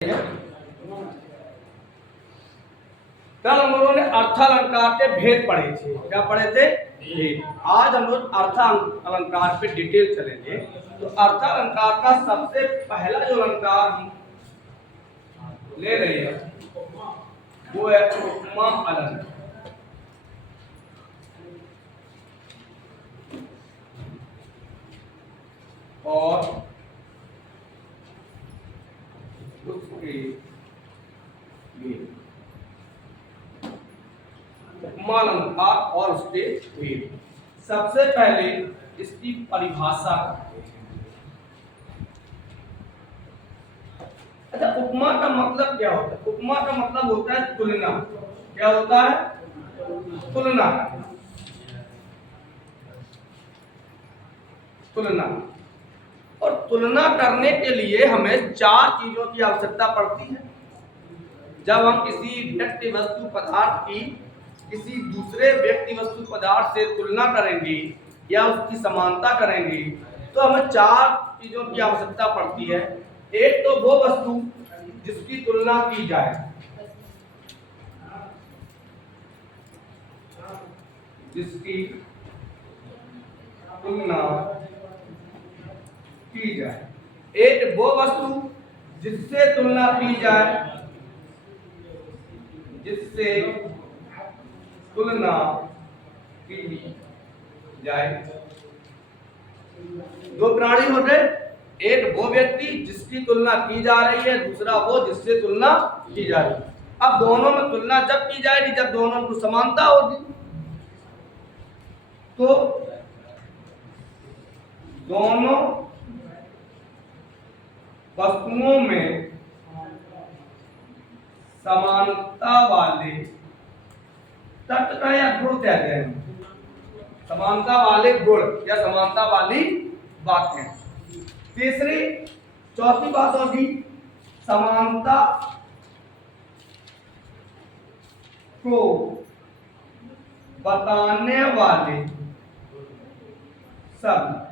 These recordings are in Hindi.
कल हम लोगों ने अर्थालंकार के भेद पढ़े थे। क्या पढ़े थे? भेद। आज हम लोग अर्थालंकार पे डिटेल चलेंगे। तो अर्थालंकार का सबसे पहला जो अलंकार हम ले रहे हैं वो है उपमा अलंकार। और उसके उपमा अलंकार और उसके भेद। सबसे पहले इसकी परिभाषा करते हैं। अच्छा, उपमा का मतलब क्या होता है? उपमा का मतलब होता है तुलना। क्या होता है? तुलना। तुलना। और तुलना करने के लिए हमें चार चीजों की आवश्यकता पड़ती है। जब हम किसी व्यक्ति वस्तु पदार्थ की किसी दूसरे व्यक्ति वस्तु पदार्थ से तुलना करेंगे या उसकी समानता करेंगे तो हमें चार चीजों की आवश्यकता पड़ती है। एक तो वो वस्तु जिसकी तुलना की जाए, जिसकी तुलना की जाए। एक वो वस्तु जिससे तुलना की जाए, जिससे तुलना की जाए। दो प्राणी हो गए, एक वो व्यक्ति जिसकी तुलना की जा रही है, दूसरा वो जिससे तुलना की जा रही है। अब दोनों में तुलना जब की जाएगी जब दोनों को समानता होगी। तो दोनों वस्तुओं में समानता वाले तत्व या गुण कहते हैं। समानता वाले गुण या समानता वाली बातें। तीसरी चौथी बात होगी समानता को बताने वाले शब्द।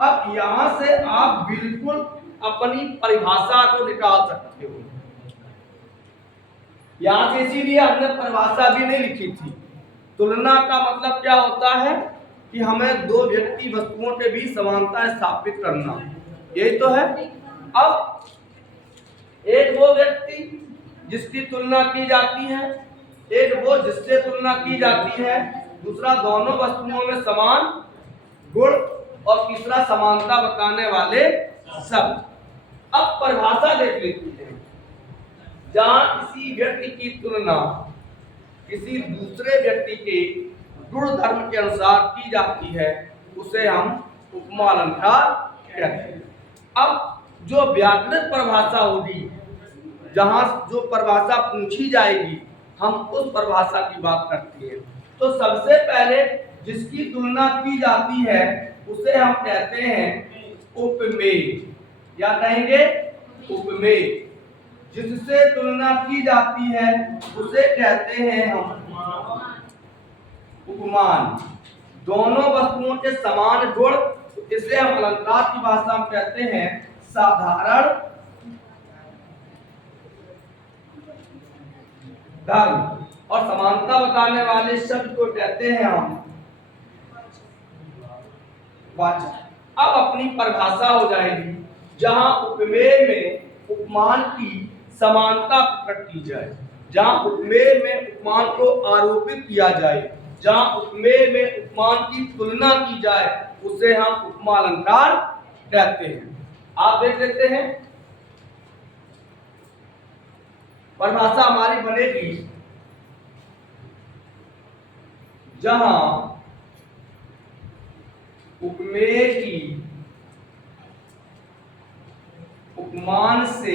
अब यहां से आप बिल्कुल अपनी परिभाषा को निकाल सकते हो। यहां से इसीलिए हमने परिभाषा भी नहीं लिखी थी। तुलना का मतलब क्या होता है कि हमें दो व्यक्ति वस्तुओं के बीच समानता स्थापित करना, यही तो है। अब एक वो व्यक्ति जिसकी तुलना की जाती है, एक वो जिससे तुलना की जाती है, दूसरा दोनों वस्तुओं में समान गुण और तीसरा समानता बताने वाले शब्द। अब परिभाषा देख लेते हैं। जहां किसी व्यक्ति की तुलना किसी दूसरे व्यक्ति के गुण धर्म के अनुसार की जाती है उसे हम उपमा अलंकार कहते हैं। अब जो व्याकरणिक परिभाषा होगी, जहां जो परिभाषा पूछी जाएगी, हम उस परिभाषा की बात करते हैं। तो सबसे पहले जिसकी तुलना की जाती है उसे हम कहते हैं उपमेय। या कहेंगे उपमेय। जिससे तुलना की जाती है उसे कहते हैं हम उपमान। दोनों वस्तुओं के समान गुण, इसे हम अलंकार की भाषा में कहते हैं साधारण धर्म। और समानता बताने वाले शब्द को कहते हैं हम वाचक। अब अपनी परिभाषा हो जाएगी। जहां उपमेय में उपमान की समानता प्रकट की जाए, जहां उपमेय में उपमान को आरोपित किया जाए, जहां उपमेय में उपमान की तुलना की जाए, उसे हम उपमा अलंकार कहते हैं। आप देख लेते हैं परिभाषा हमारी बनेगी। जहां उपमेय की उपमान से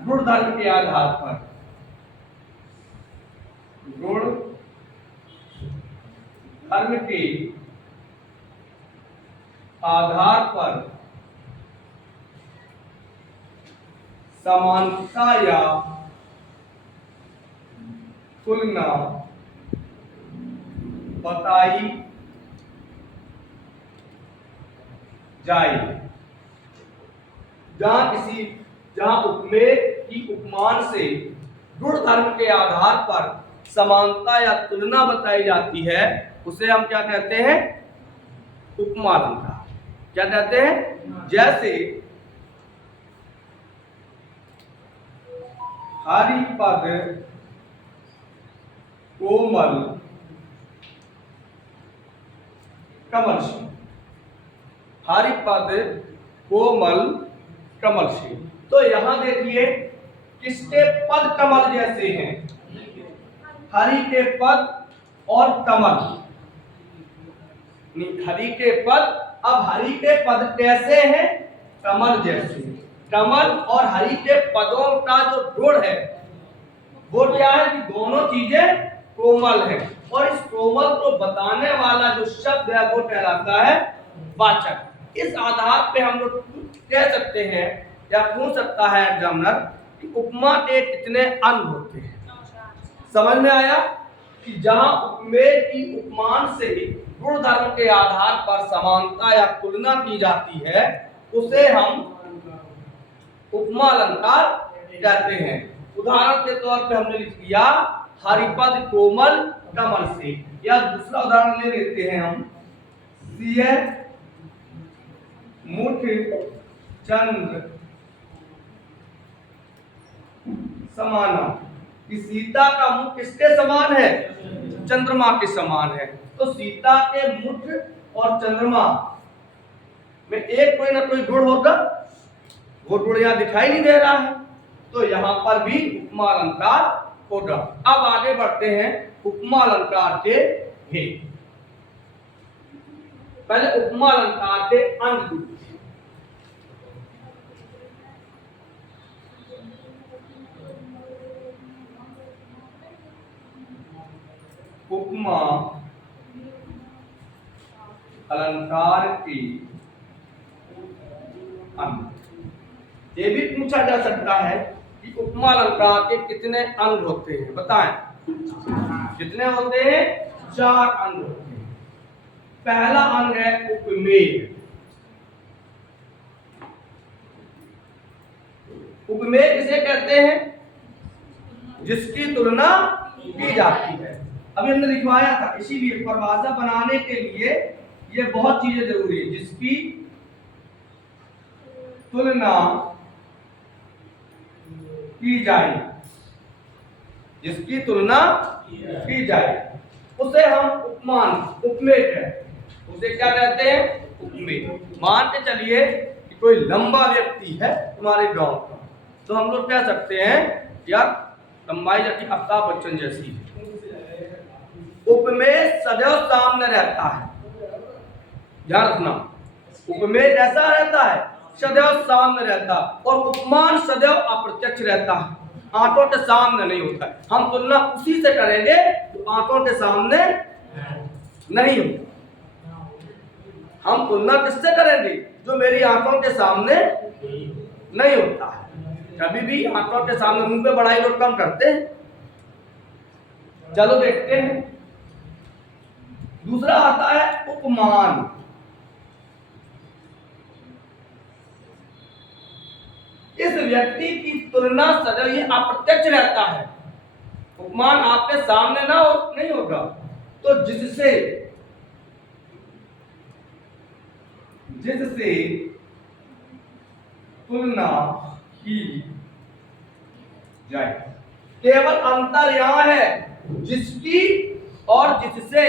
गुण धर्म के आधार पर, गुण धर्म के आधार पर समानता या तुलना बताई जाए जहां उपमेय की उपमान से गुण धर्म के आधार पर समानता या तुलना बताई जाती है उसे हम क्या कहते हैं? उपमा अलंकार। क्या कहते हैं? जैसे हरिपद कोमल कमलशील, हरिपद कोमल कमलशील। तो यहां देखिए किसके पद कमल जैसे हैं? हरि के पद और कमल। हरि के पद, अब हरि के पद कैसे हैं? कमल जैसे। कमल और हरि के पदों का जो गुण है वो क्या है कि दोनों चीजें कोमल हैं, और इस कोमल को बताने वाला जो शब्द है वो कहलाता है वाचक। इस आधार पे हम लोग कह सकते हैं या पूछ सकता है एग्जामिनर कि उपमा के कितने अंग होते हैं। समझ में आया कि जहां उपमेय की उपमान से गुण धर्म के आधार पर समानता या तुलना की जाती है उसे हम उपमा अलंकार कहते हैं। उदाहरण के तौर पे हमने लिख दिया हरिपद कोमल कमल से, या दूसरा उदाहरण ले लेते हैं हम, सिय मुठ चंद्र समाना। कि सीता का मुख किसके समान है? चंद्रमा के समान है। तो सीता के मुख और चंद्रमा में एक कोई ना कोई गुण होगा, वो गुण यहाँ दिखाई नहीं दे रहा है, तो यहाँ पर भी उपमा अलंकार होगा। अब आगे बढ़ते हैं उपमा अलंकार के भेद। पहले उपमा अलंकार के अंग। उपमा अलंकार की अंग। ये भी पूछा जा सकता है कि उपमा अलंकार के कितने अंग होते हैं? बताएं। कितने होते हैं? 4 अंग होते हैं। पहला अंग है उपमेय। उपमेय किसे कहते हैं? जिसकी तुलना की जाती है। अभी हमने लिखवाया था, इसीलिए परिभाषा बनाने के लिए ये बहुत चीजें जरूरी है। जिसकी तुलना की जाए, जिसकी तुलना की जाए उसे हम उपमान उपमेय कहते हैं। उसे क्या कहते हैं? उपमेय। मान के चलिए कि कोई लंबा व्यक्ति है तुम्हारे गांव का, तो हम लोग कह सकते हैं यार लंबाई जैसी अमिताभ बच्चन जैसी है। उपमेय सदैव सामने रहता है। ध्यान रखना, उपमेय कैसा रहता है? सदैव सामने रहता, और उपमान सदैव अप्रत्यक्ष रहता है, आंखों के सामने नहीं होता है। हम तुलना उसी से करेंगे तो आंखों के सामने नहीं होता। हम तुलना किससे करेंगे? जो मेरी आंखों के सामने नहीं होता है। कभी भी आंखों के सामने, मुंह पे बड़ाई लोग कम करते हैं। चलो देखते हैं। दूसरा आता है उपमान। इस व्यक्ति की तुलना सदैव ये अप्रत्यक्ष रहता है। उपमान आपके सामने नहीं होगा, तो जिससे तुलना की जाए। केवल अंतर यहां है जिसकी और जिससे।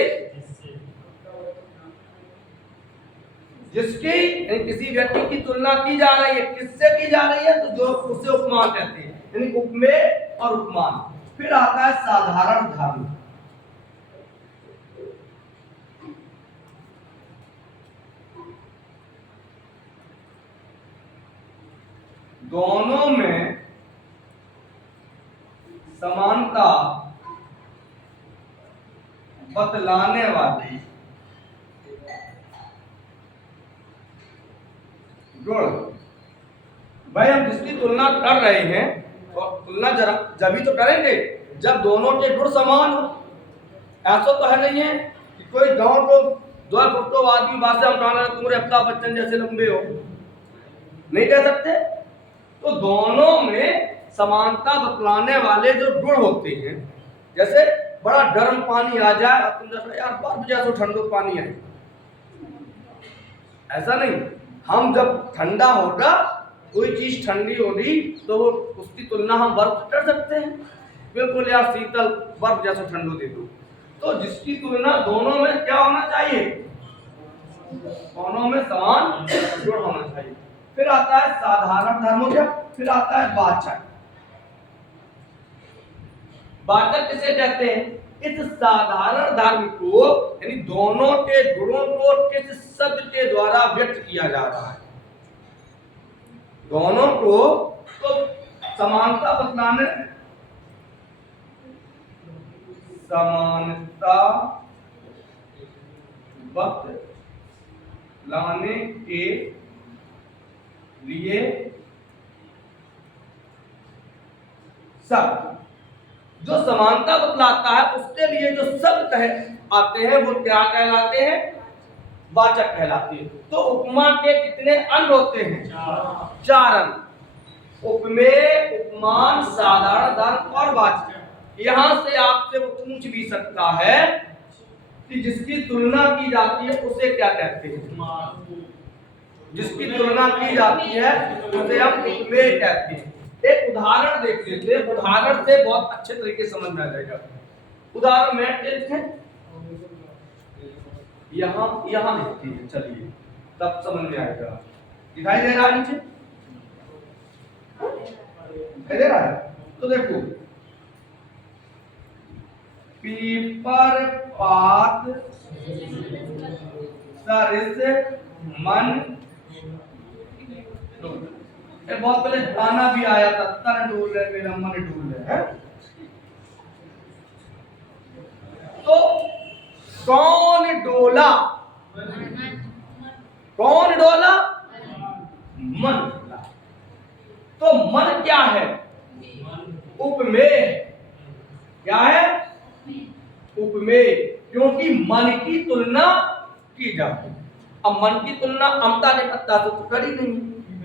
जिसकी किसी व्यक्ति की तुलना की जा रही है, किससे की जा रही है? तो जो उसे उपमान कहते हैं, यानी उपमेय और उपमान। फिर आता है साधारण धर्म। दोनों में समानता बतलाने वाली गुण। भाई हम जिसकी तुलना कर रहे हैं, और तुलना जब ही तो करेंगे जब दोनों के गुण समान हो। ऐसा तो है नहीं है कि कोई गांव को 2 फुट को आदमी बात से हम कहना तुम्हारे अमिताभ बच्चन जैसे लंबे हो, नहीं कह सकते। तो दोनों में समानता बतलाने वाले जो गुण होते हैं, जैसे बड़ा गर्म पानी आ जाए और तुम जैसे यार बर्फ जैसा ठंडो पानी आए, ऐसा नहीं। हम जब ठंडा होगा, कोई चीज ठंडी होगी तो उसकी तुलना हम बर्फ से कर सकते हैं। बिल्कुल यार शीतल बर्फ जैसा ठंडो दे दो, तो जिसकी तुलना दोनों में क्या होना चाहिए, दोनों में समान गुण होना चाहिए। फिर आता है साधारण धर्म हो गया, फिर आता है वाचक। वाचक किसे कहते हैं? इस साधारण धर्म को यानी दोनों के गुणों को किस शब्द के द्वारा व्यक्त किया जा रहा है? दोनों को तो समानता बतलाने, समानता बतलाने के लिए शब्द, जो समानता बतलाता है उसके लिए जो शब्द आते हैं वो क्या कहलाते हैं? वाचक कहलाते हैं। तो उपमा के कितने अंग होते हैं? चार अंग। उपमेय, उपमान, साधारण धर्म और वाचक। यहां से आपसे वो पूछ भी सकता है कि जिसकी तुलना की जाती है उसे क्या कहते हैं? जिसकी तुलना की जाती है उसे हम उपमेय कहते हैं। एक उदाहरण देख लेते हैं, उदाहरण से बहुत अच्छे तरीके से समझ में आ जाएगा। उदाहरण में देखें, यहाँ लिखती है, चलिए तब समझ में आएगा। दिखाई दे रहा है नीचे? दिखाई दे रहा है? तो देखो, पीपर पात सरिस मन, बहुत पहले गाना भी आया था, तन डोल रहे मेरा मन डोल रहे है। तो कौन डोला? कौन डोला? मन डोला। तो मन क्या है? उपमेय। क्या है? उपमेय, क्योंकि मन की तुलना की जाती है। अब मन की तुलना अमता के पत्ता से तो करी नहीं,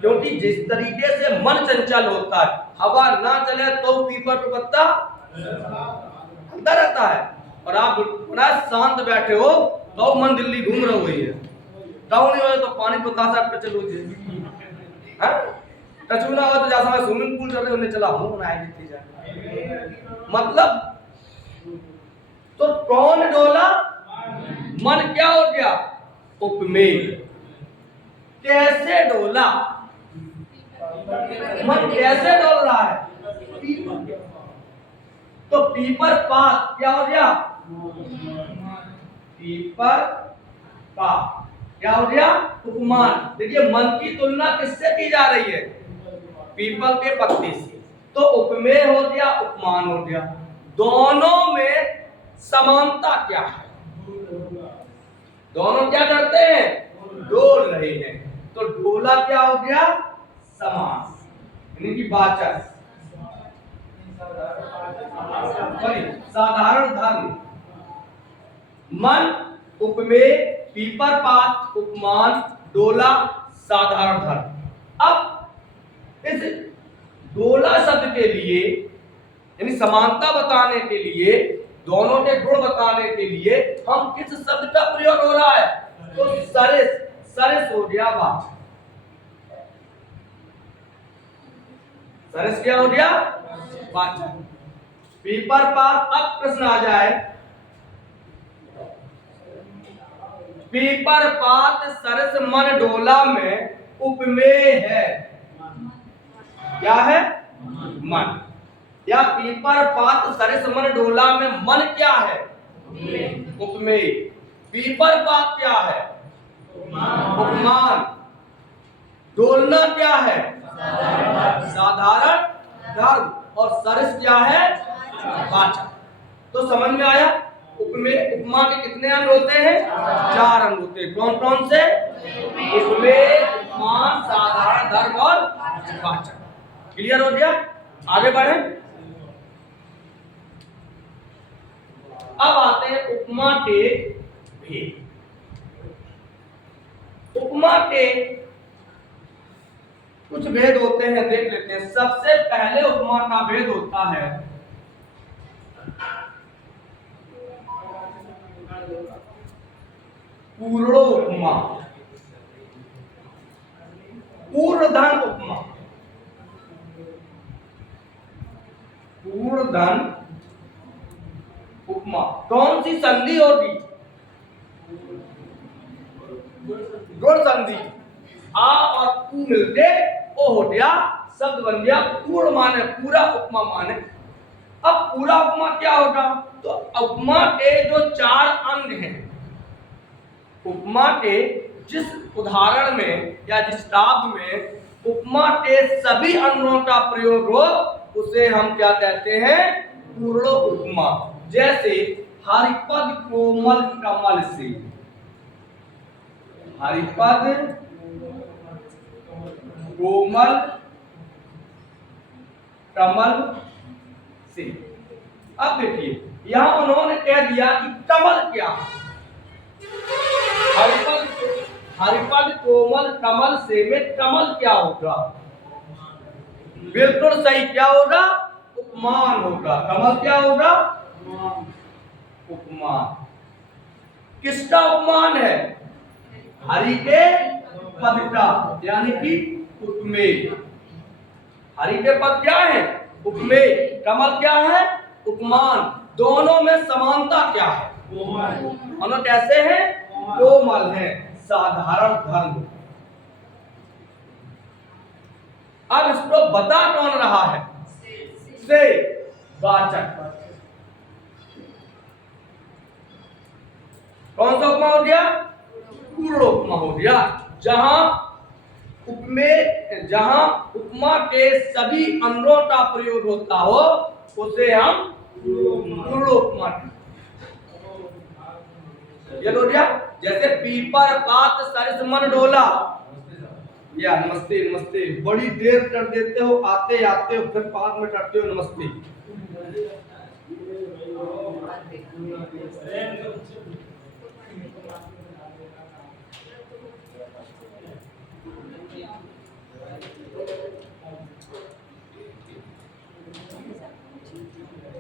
क्योंकि जिस तरीके से मन चंचल होता है, हवा ना चले तो पीपर का पत्ता अंदर रहता है, और आप बड़ा शांत बैठे हो तो मन दिल्ली घूम रहा हुई है, तब नहीं हो तो पानी को कासा पे चलो जी, हां टचुना हो तो जैसा मैं स्विमिंग पूल चल रहे उन्हें चला हूं ना आई थी जा, मतलब तो कौन डोला? मन क्या हो गया? उपमेय। कैसे डोला? मन कैसे डोल रहा है? तो पीपर पात क्या हो गया? पीपर पात क्या हो गया? उपमान। देखिए मन की तुलना किससे की जा रही है? पीपल के पत्ते से। तो उपमेय हो गया, उपमान हो गया। दोनों में समानता क्या है? दोनों क्या करते हैं? डोल रहे हैं। तो डोला क्या हो गया? समास, यानी कि वाचक। साधारण धर्म, मन, उपमेय, पीपर पात, उपमान, डोला, साधारण धर्म। अब इस डोला शब्द के लिए यानी समानता बताने के लिए, दोनों के गुण बताने के लिए हम किस शब्द का प्रयोग हो रहा है? तो सरिस, सरिस हो गया वाचक। सरिस क्या हो गया? वाचक। पीपर पात। अब प्रश्न आ जाए, पीपर पात सरस मन डोला में उपमेय है, क्या है? मन। या पीपर पात सरस मन डोला में मन क्या है? उपमेय। पीपर पात क्या है? उपमान। डोलना क्या है? साधारण धर्म। और सरस क्या है? वाचक। तो समझ में आया? उपमेय, उपमा के कितने अंग होते हैं? 4 अंग होते हैं। कौन कौन से? उपमेय, उपमान, साधारण धर्म और वाचक। क्लियर हो गया? आगे बढ़े। अब आते हैं उपमा के भेद। उपमा के कुछ भेद होते हैं, देख लेते हैं। सबसे पहले उपमा का भेद होता है पूर्णो उपमा, पूर्णधन उपमा। पूर्णधन उपमा कौन सी संधि होगी? गुण संधि। आ और उ मिलके ओ हो गया, शब्द बन गया पूर्ण माने पूरा, उपमा माने। अब पूरा उपमा क्या होगा? तो उपमा के जो 4 अंग हैं, उपमा के जिस उदाहरण में या जिस शब्द में उपमा के सभी अंगों का प्रयोग हो, उसे हम क्या कहते हैं? पूर्ण उपमा। जैसे हरिपद कोमल कमल से, हरिपद कोमल कमल से। अब देखिए यहां उन्होंने कह दिया कि कमल क्या है। हरिपद कोमल कमल से में कमल क्या होगा? बिल्कुल सही, क्या होगा? उपमान होगा। कमल क्या होगा? उपमान। किसका उपमान है? हरि के पद का, यानी कि उपमेय। हरि के पद क्या है? उपमेय। कमल क्या है? उपमान। दोनों में समानता क्या है? दोनों कैसे हैं? कोमल है, साधारण धर्म। अब इसको बता कौन रहा है? से वाचक। कौन सा उपमा हो गया? पूर्ण उपमा हो गया। जहां उपमा के सभी अंगों का प्रयोग होता हो, उसे हम पूर्ण उपमा। ये हो गया। जैसे पीपर पात सरिस मन डोला। या नमस्ते नमस्ते, बड़ी देर कर देते हो, आते आते हो फिर 5 मिनट करते हो नमस्ते।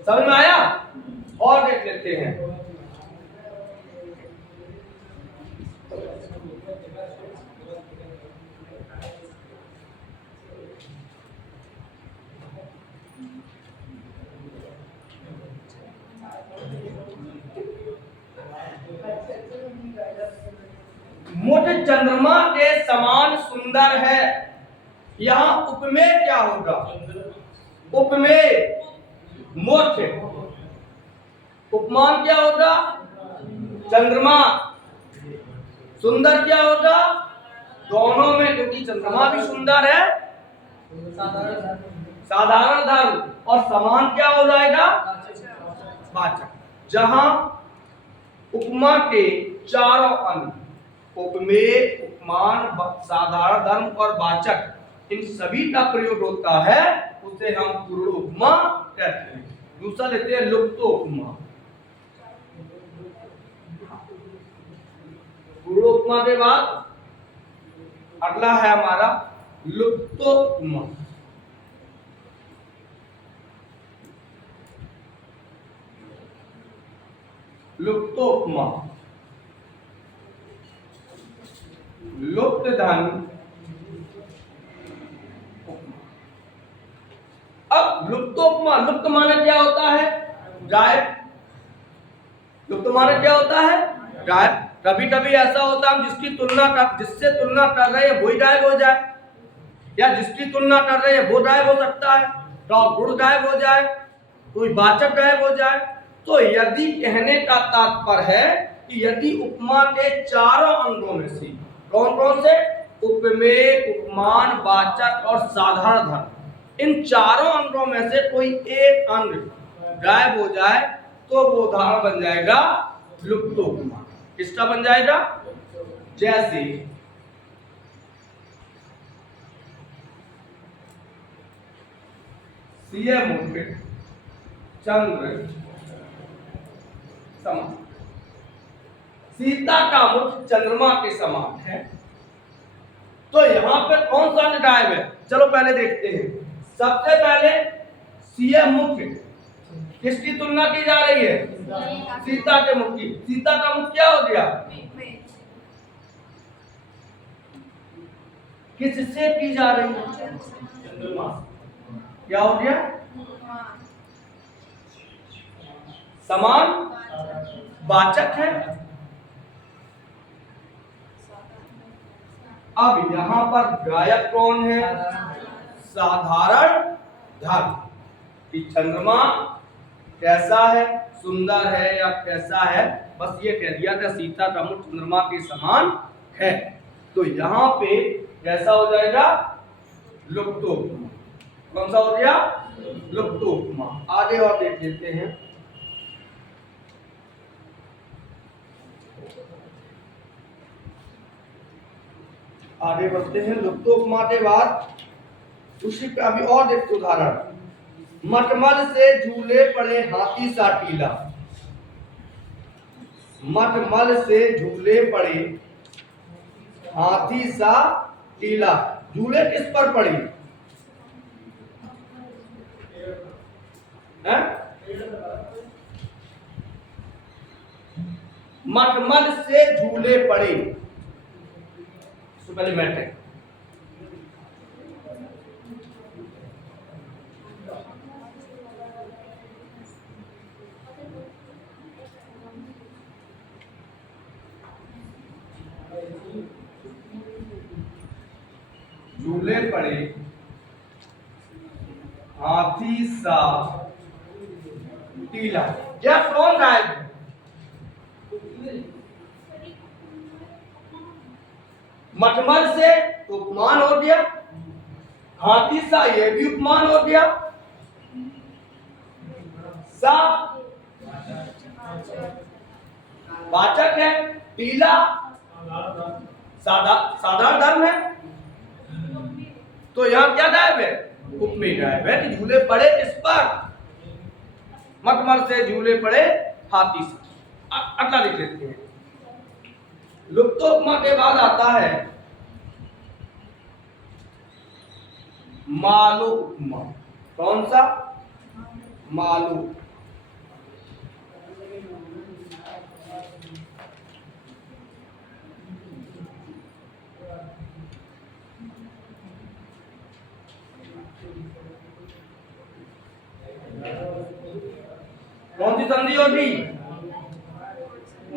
समझ में आया? और देख लेते हैं। मुझ चंद्रमा के समान सुंदर है। यहां उपमेय क्या होगा? उपमेय मोक्ष। उपमान क्या होगा? चंद्रमा। सुंदर क्या होगा? दोनों में, क्योंकि चंद्रमा भी सुंदर है, साधारण धर्म। और समान क्या हो जाएगा? वाचक। जहां उपमा के चारों अंग, उपमेय, उपमान, साधारण धर्म और वाचक, इन सभी का प्रयोग होता है, उसे हम पूर्ण उपमा कहते हैं। दूसरा लेते हैं लुप्त उपमा। पूर्ण उपमा के बाद अगला है हमारा लुप्त उपमा। लुप्त उपमा, लुप्त धन। अब लुप्त उपमा, लुप्त माने क्या होता है? गायब। लुप्त माने क्या होता है? गायब। कभी कभी ऐसा होता है हम जिससे तुलना कर रहे हैं वही गायब हो जाए, या जिसकी तुलना कर रहे हैं वो गायब हो सकता है, तो गुण गायब हो जाए, कोई वाचक गायब हो जाए। तो यदि कहने का तात्पर्य है कि यदि उपमा के चारों अंगों में से, कौन कौन से? उपमेय, उपमान, वाचक और साधारण धर्म, इन चारों अंगों में से कोई एक अंग गायब हो जाए, तो वो उदाहरण बन जाएगा लुप्त उपमा। किसका बन जाएगा? जैसे मुख चंद्र समान। सीता का मुख चंद्रमा के समान है, तो यहां पर कौन सा अंग गायब है? चलो पहले देखते हैं। सबसे पहले सीएम मुख किसकी तुलना की जा रही है? सीता के मुख की। सीता का मुख क्या हो गया? किससे की जा रही है? चंद्रमा। क्या हो गया? समान वाचक है। अब यहां पर गायक कौन है? साधारण धर्म कि चंद्रमा कैसा है, सुंदर है या कैसा है, बस ये कह दिया था सीता का मुख चंद्रमा के समान है। तो यहां पे कैसा हो जाएगा? लुप्तोपमा। कौन सा हो गया? लुप्तोपमा। आगे और देख लेते हैं। आगे बढ़ते हैं। लुप्तोपमा के बाद उसी का अभी और देखते उदाहरण। मटमल से झूले पड़े हाथी सा टीला। मटमल से झूले पड़े हाथी सा टीला। झूले किस पर पड़ी है? मटमल से झूले पड़े। पहले बैठे। झूले पड़े हाथी सा टीला। यह कौन गायब है? मटमल से उपमान हो गया, हाथी सा यह भी उपमान हो गया। सा वाचक है, टीला साधारण धर्म है। तो यहां क्या गायब है? उपमेय गायब है कि झूले पड़े किस पर? मटमल से झूले पड़े हाथी से। अगला लिख लेते हैं। लुप्तोपमा के बाद आता है मालू उपमा। कौन सा? मालू। कौन सी संधि होगी?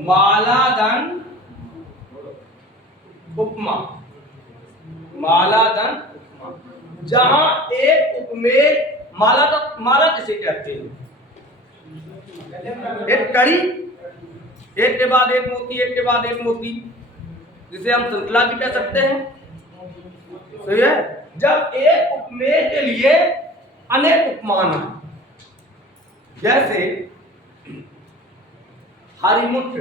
मालादन उपमा। मालादन उपमा, जहां एक उपमेय माला किसे कहते हैं? एक कड़ी, एक के बाद एक मोती, एक के बाद एक मोती, जिसे हम श्रृंखला भी कह सकते हैं। तो ये जब एक उपमेय के लिए अनेक उपमान हैं, जैसे हरिमुठ,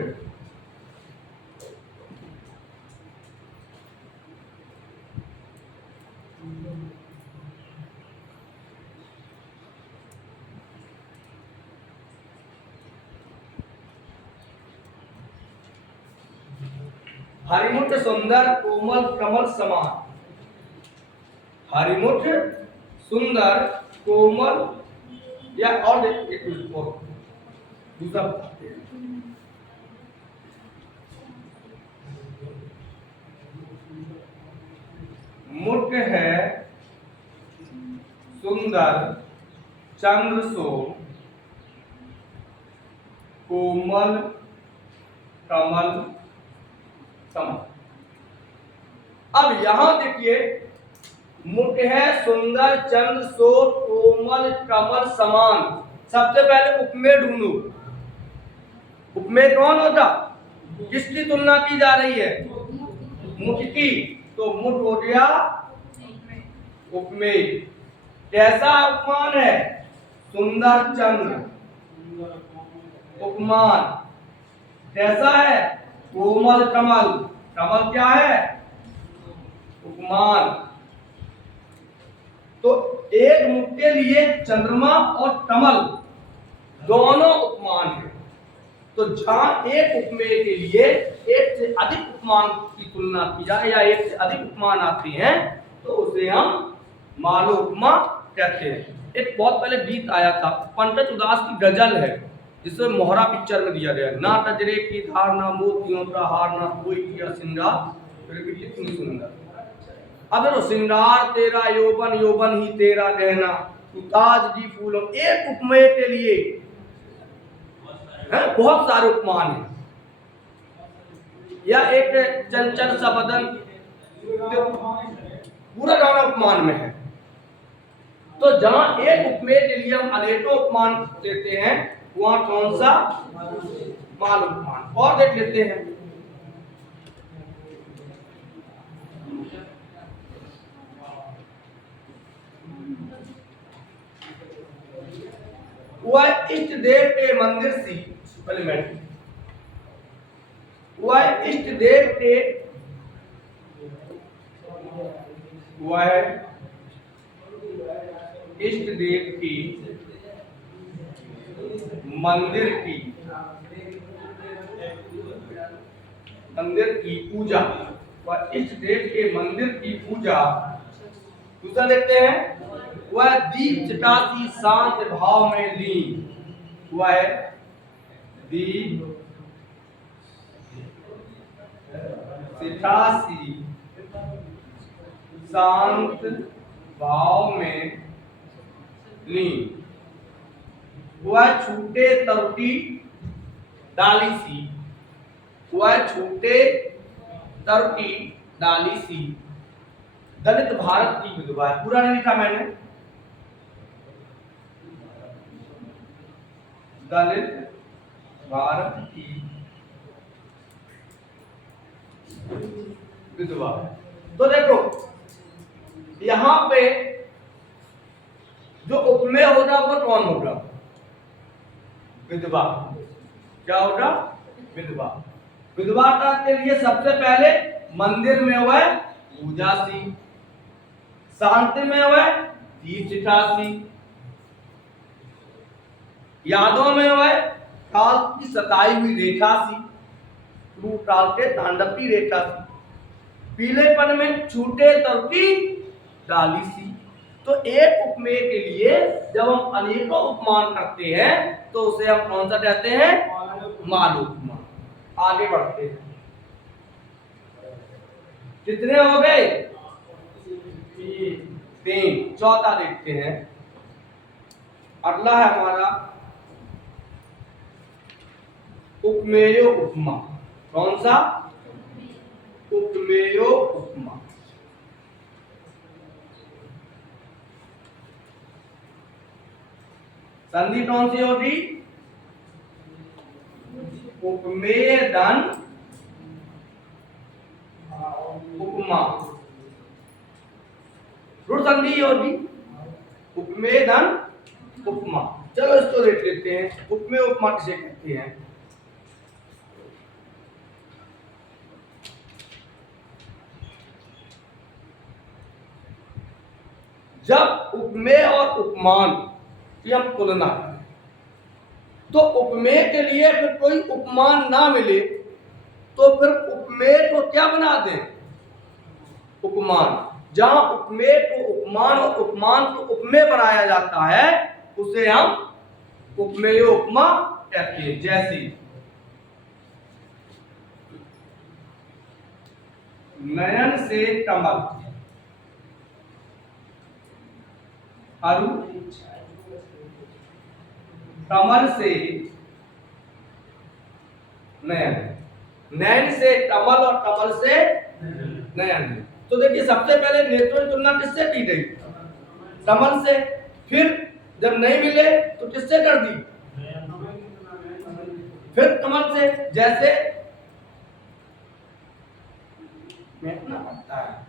हरिमुठ सुंदर कोमल कमल समान। हरिमुठ सुंदर कोमल, या और एक दूसरा मुठ है सुंदर चंद्र सो कोमल कमल समान। अब यहां देखिए, मुठ है सुंदर चंद्र सो कोमल कमल समान। सबसे पहले उपमेय ढूंढो। उपमेय कौन होता? किसकी तुलना की जा रही है? मुठ की। तो मुठ हो गया उपमेय। कैसा उपमान है? सुंदर चंद्र। उपमान कैसा है? कोमल कमल। कमल क्या है? उपमान। तो एक मुख के लिए चंद्रमा और कमल दोनों उपमान हैं। तो जहां एक उपमेय के लिए एक से अधिक उपमान की तुलना की जाए या एक से अधिक उपमान आते हैं, तो उसे हम मालो उपमा कहते हैं। एक बहुत पहले गीत आया था, पंडित उदास की गजल है, जिसमें मोहरा पिक्चर में दिया गया है, ना टजरे की धार ना मोतियों का हार ना कोई किया श्रृंगार फिर भी कितनी सुंदर। अब देखो, श्रृंगार तेरा यौवन यौवन ही तेरा गहना, तू ताज जी फूलों, एक उपमेय के लिए है बहुत सारे उपमान हैं। या एक चंचल सा बदन, पूरा गाना उपमान में है। तो जहां एक उपमेय के लिए हम अनेकों उपमान देते हैं, वहां कौन सा? माल उपमान। और देख लेते हैं, वह इष्ट देव के मंदिर सी, वह इष्ट देव के, वह इष्ट देव की मंदिर की पूजा, वह इष्ट देव के मंदिर की पूजा। दूसरा देखते हैं, वह दीप जटासी शांत भाव में लीन, वह दीप जटासी शांत भाव में लीन, वह छूटे तरुटी डाली सी, वह छूटे तरुटी डाली सी, दलित भारत की विधवा। पूरा नहीं लिखा मैंने, दलित भारत की विधवा। तो देखो, यहां पे जो उपमेय होगा वो कौन होगा? विधवा। क्या होगा? विधवा। विधवा का के लिए सबसे पहले मंदिर में वह पूजा सी, शांति में वह दीप जटासी, यादों में वह काल की सताई हुई रेखा सी, काल के तांडव की रेखा सी, पीलेपन में छूटे तरुटी डाली सी। तो एक उपमेय के लिए जब हम अनेकों उपमान करते हैं तो उसे हम कौन सा कहते हैं? माल उपमा। आगे बढ़ते हैं, कितने हो गए? 3। चौथा देखते हैं, अगला है हमारा उपमेयो उपमा। कौन सा? उपमेयो उपमा। संधि कौन सी होगी? उपमेय धन उपमा। रुट संधि होगी उपमेय धन उपमा। चलो इसको देख लेते हैं, उपमेय उपमा किसे कहते हैं। जब उपमेय और उपमान की हम तुलना करें तो उपमेय के लिए फिर कोई उपमान ना मिले तो फिर उपमेय को क्या बना दें? उपमान। जहां उपमेय को उपमान और उपमान को उपमेय बनाया जाता है उसे हम उपमेय उपमा कहते हैं। जैसे नयन से कमल, अरु कमल से नयन, नयन से कमल और कमल से नयन। तो देखिए, सबसे पहले नेत्रों की तुलना किससे की गई? कमल से। फिर जब नहीं मिले तो किससे कर दी? फिर कमल से। जैसे मेटना पड़ता है,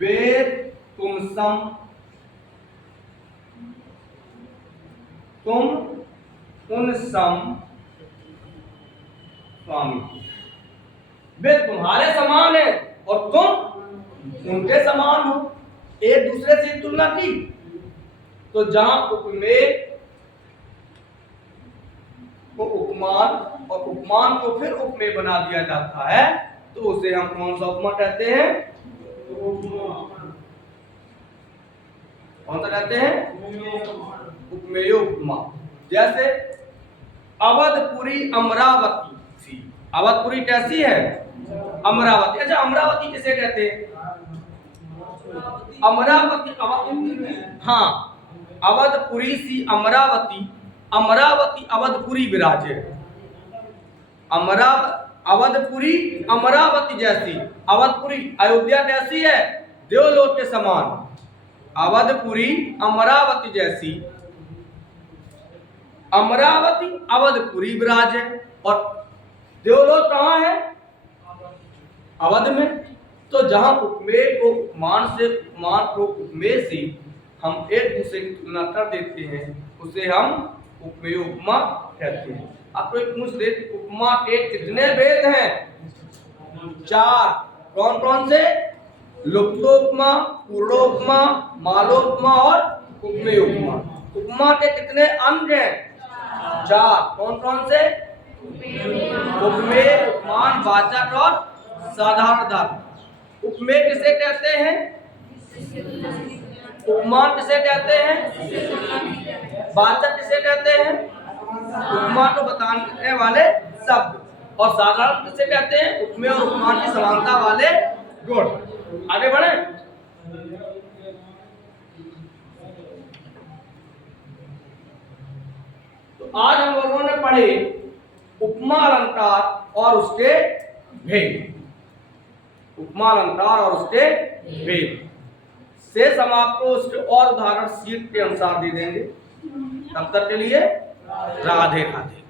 वेद तुम सम, तुम उन सम स्वामी। वे तुम्हारे समान है और तुम उनके समान हो। एक दूसरे से तुलना की। तो जहां उपमेय को उपमान और उपमान को फिर उपमेय बना दिया जाता है तो उसे हम कौन सा उपमा कहते हैं? कौन सा कहते हैं? उपमेय उपमा। जैसे अवधपुरी अमरावती सी। अवधपुरी कैसी है? अमरावती। अच्छा, अमरावती किसे कहते हैं? अमरावती हाँ, अवधपुरी सी अमरावती, अमरावती अवधपुरी विराजे। अवधपुरी अमरावती जैसी। अवधपुरी अयोध्या कैसी है? देवलोक के समान। अवधपुरी अमरावती जैसी, अमरावती अवधपुरी विराजे। और देवलोक कहाँ है? अवध में। तो जहां उपमेय को उपमान से, उपमान को उपमेय से हम एक दूसरे की तुलना कर देते हैं उसे हम उपमेय उपमा कहते हैं। अब कोई पूछ ले उपमा के कितने भेद हैं? 4। कौन कौन से? लुप्तोपमा, पूर्णोपमा, मालोपमा और उपमेय उपमा। उपमा के कितने अंग हैं? 4। कौन कौन से? उपमेय, उपमान, वाचक और साधारण धर्म। उपमेय किसे कहते हैं? उपमान किसे कहते हैं? वाचक किसे कहते हैं? उपमान को बताने वाले शब्द। और साधारण किसे कहते हैं? उपमेय और उपमान की समानता वाले गुण। आगे बढ़े। तो आज हम लोगों ने पढ़े उपमा अलंकार और उसके भेद। उपमा अलंकार और उसके भेद शेष हम आपको उसके और उदाहरण सीट के अनुसार दे देंगे। तब तक के लिए राधे राधे।